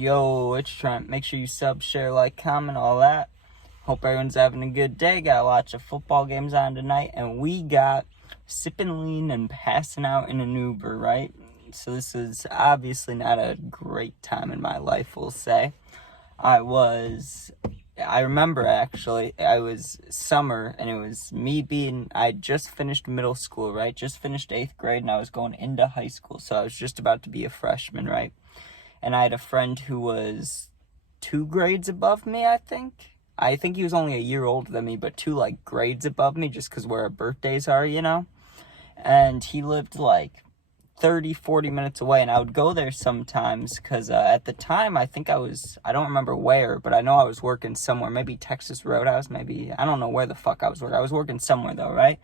Yo, it's Trent. Make sure you sub, share, like, comment, all that. Hope everyone's having a good day. Got lots of football games on tonight, and we got sipping lean and passing out in an Uber, right? So this is obviously not a great time in my life, we'll say. I remember actually, I was summer, and it was I just finished middle school, right? Just finished 8th grade, and I was going into high school, so I was just about to be a freshman, right? And I had a friend who was 2 grades above me, I think. I think he was only a year older than me, but 2, grades above me, just because where our birthdays are, And he lived, 30, 40 minutes away, and I would go there sometimes, because at the time, I don't remember where, but I know I was working somewhere, maybe Texas Roadhouse, maybe, I don't know where the fuck I was working. I was working somewhere, though, right?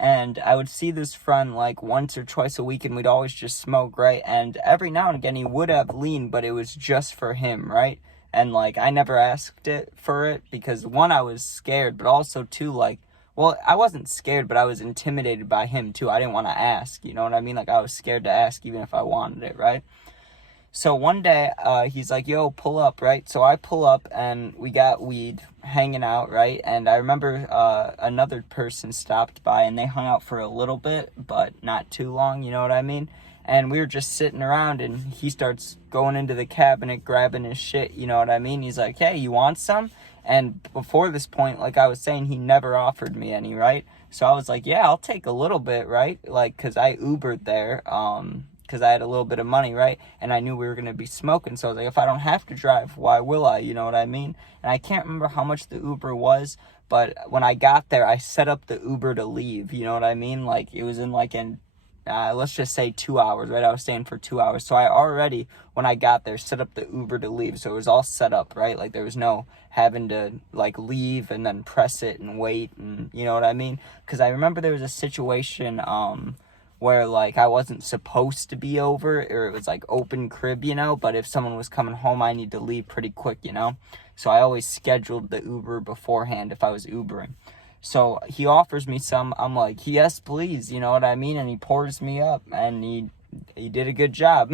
And I would see this friend, once or twice a week, and we'd always just smoke, right? And every now and again, he would have lean, but it was just for him, right? And, I never asked for it, because, one, I was scared, but also, two, I wasn't scared, but I was intimidated by him, too. I didn't want to ask, you know what I mean? I was scared to ask, even if I wanted it, right? So one day, he's like, yo, pull up, right? So I pull up, and we got weed hanging out, right? And I remember another person stopped by, and they hung out for a little bit, but not too long, you know what I mean? And we were just sitting around, and he starts going into the cabinet, grabbing his shit, you know what I mean? He's like, hey, you want some? And before this point, like I was saying, he never offered me any, right? So I was like, yeah, I'll take a little bit, right? Because I Ubered there, because I had a little bit of money, right? And I knew we were going to be smoking. So I was like, if I don't have to drive, why will I? You know what I mean? And I can't remember how much the Uber was, but when I got there, I set up the Uber to leave. You know what I mean? It was in let's just say 2 hours, right? I was staying for 2 hours. So I already, when I got there, set up the Uber to leave. So it was all set up, right? There was no having to, leave and then press it and wait, and you know what I mean? Because I remember there was a situation, where, I wasn't supposed to be over, or it was, open crib, but if someone was coming home, I need to leave pretty quick, So I always scheduled the Uber beforehand if I was Ubering. So he offers me some, I'm like, yes, please, you know what I mean? And he pours me up, and he did a good job.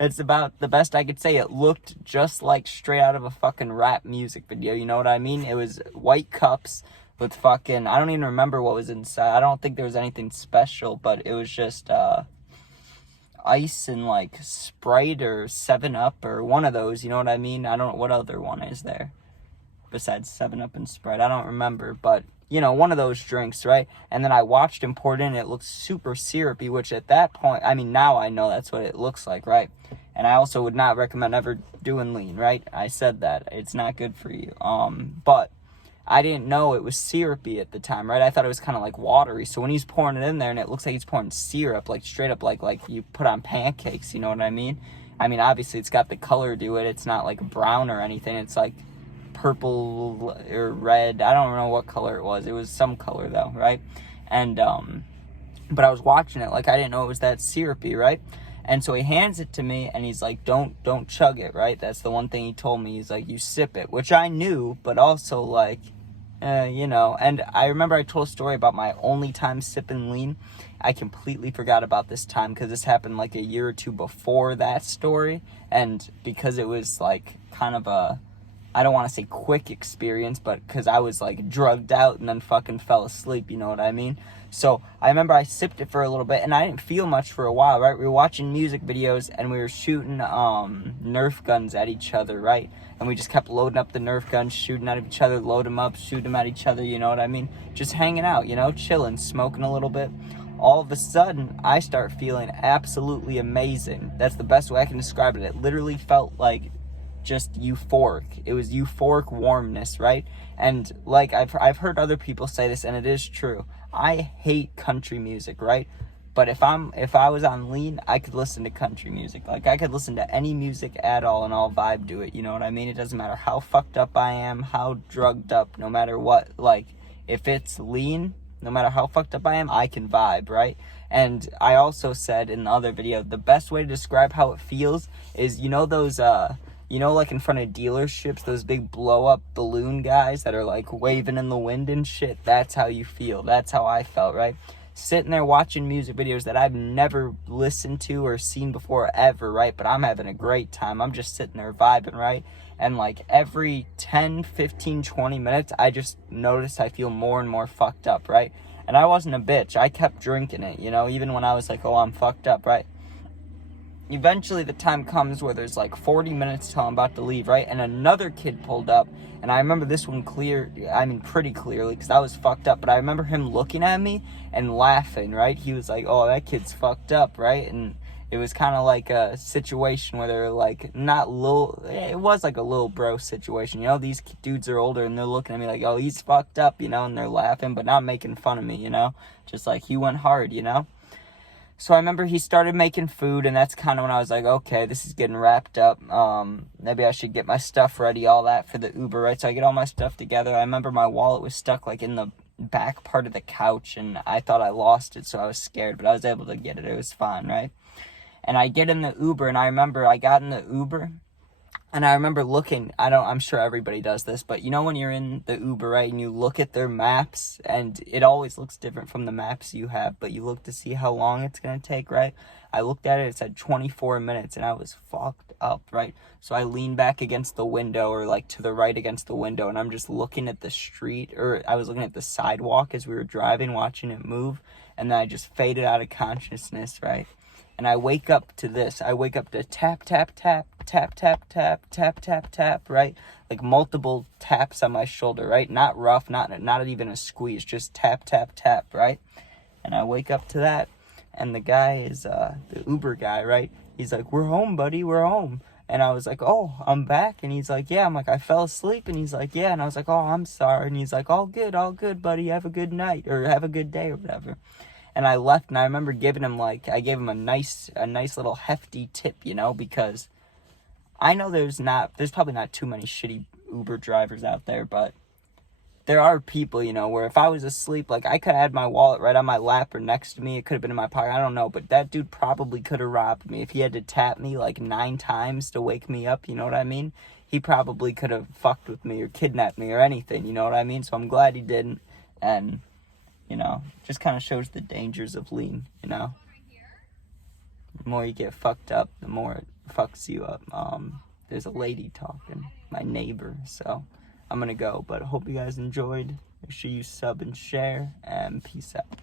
It's about the best I could say. It looked just like straight out of a fucking rap music video, you know what I mean? It was white cups with fucking, I don't even remember what was inside. I don't think there was anything special, but it was just ice and Sprite or 7-Up or one of those, you know what I mean? I don't know what other one is there besides 7-Up and Sprite. I don't remember, but one of those drinks, right? And then I watched him pour it in, and it looked super syrupy, which at that point, I mean, now I know that's what it looks like, right? And I also would not recommend ever doing lean, right? I said that. It's not good for you. But I didn't know it was syrupy at the time, right? I thought it was kind of watery. So when he's pouring it in there, and it looks like he's pouring syrup, straight up like you put on pancakes, you know what I mean? I mean, obviously it's got the color to it. It's not brown or anything. It's purple or red. I don't know what color it was. It was some color though, right? And but I was watching it, I didn't know it was that syrupy, right? And so he hands it to me, and he's like, don't chug it, right? That's the one thing he told me. He's like, you sip it, which I knew, but also and I remember I told a story about my only time sipping lean. I completely forgot about this time, because this happened a year or two before that story, and because it was kind of a, I don't want to say quick experience, but because I was drugged out and then fucking fell asleep, you know what I mean? So I remember I sipped it for a little bit, and I didn't feel much for a while, right? We were watching music videos, and we were shooting Nerf guns at each other, right? And we just kept loading up the Nerf guns, shooting at each other, load them up, shoot them at each other, you know what I mean? Just hanging out, chilling, smoking a little bit. All of a sudden, I start feeling absolutely amazing. That's the best way I can describe it. It literally felt just euphoric. It was euphoric warmness, right? And I've heard other people say this, and it is true. I hate country music, right? But if I was on lean, I could listen to country music. I could listen to any music at all, and I'll vibe to it, you know what I mean? It doesn't matter how fucked up I am, how drugged up, no matter what. If it's lean, no matter how fucked up I am, I can vibe, right? And I also said in the other video, the best way to describe how it feels is, those in front of dealerships, those big blow-up balloon guys that are, waving in the wind and shit? That's how you feel. That's how I felt, right? sitting there watching music videos that I've never listened to or seen before ever, right? But I'm having a great time. I'm just sitting there vibing, right? And like every 10, 15, 20 minutes, I just noticed I feel more and more fucked up, right? And I wasn't a bitch. I kept drinking it, you know, even when I was like, oh, I'm fucked up, right? Eventually the time comes where there's like 40 minutes till I'm about to leave, right? And another kid pulled up, and I remember this one pretty clearly, because I was fucked up, but I remember him looking at me and laughing, right? He was like, oh, that kid's fucked up, right? And it was kind of like a situation where they're like, it was like a little bro situation, you know? These dudes are older, and they're looking at me like, oh, he's fucked up, you know? And they're laughing, but not making fun of me, you know? Just like, he went hard, you know? So I remember he started making food, and that's kind of when I was like, okay, this is getting wrapped up. Maybe I should get my stuff ready, all that for the Uber, right? So I get all my stuff together. I remember my wallet was stuck like in the back part of the couch, and I thought I lost it, so I was scared, but I was able to get it. It was fine, right? And I get in the Uber, and I remember I got in the Uber, and I remember looking, I'm sure everybody does this, but you know when you're in the Uber, right, and you look at their maps, and it always looks different from the maps you have, but you look to see how long it's going to take, right? I looked at it said 24 minutes, and I was fucked up, right? So I leaned back against the window, or like to the right against the window, and I'm just looking at the street, or I was looking at the sidewalk as we were driving, watching it move, and then I just faded out of consciousness, right? And I wake up to this. I wake up to tap, tap, tap, tap, tap, tap, tap, tap, tap, right? Like multiple taps on my shoulder, right? Not rough, not even a squeeze, just tap, tap, tap, right? And I wake up to that, and the guy is, the Uber guy, right? He's like, we're home, buddy, we're home. And I was like, oh, I'm back. And he's like, yeah. I'm like, I fell asleep. And he's like, yeah. And I was like, oh, I'm sorry. And he's like, all good, buddy. Have a good night, or have a good day, or whatever. And I left, and I remember giving him I gave him a nice little hefty tip, you know, because I know there's probably not too many shitty Uber drivers out there, but there are people, you know, where if I was asleep, like I could have had my wallet right on my lap or next to me, it could have been in my pocket, I don't know, but that dude probably could have robbed me if he had to tap me like 9 times to wake me up, you know what I mean? He probably could have fucked with me or kidnapped me or anything, you know what I mean? So I'm glad he didn't, and you know, just kind of shows the dangers of lean, you know. The more you get fucked up, the more it fucks you up. There's a lady talking, my neighbor, so I'm gonna go. But I hope you guys enjoyed. Make sure you sub and share, and peace out.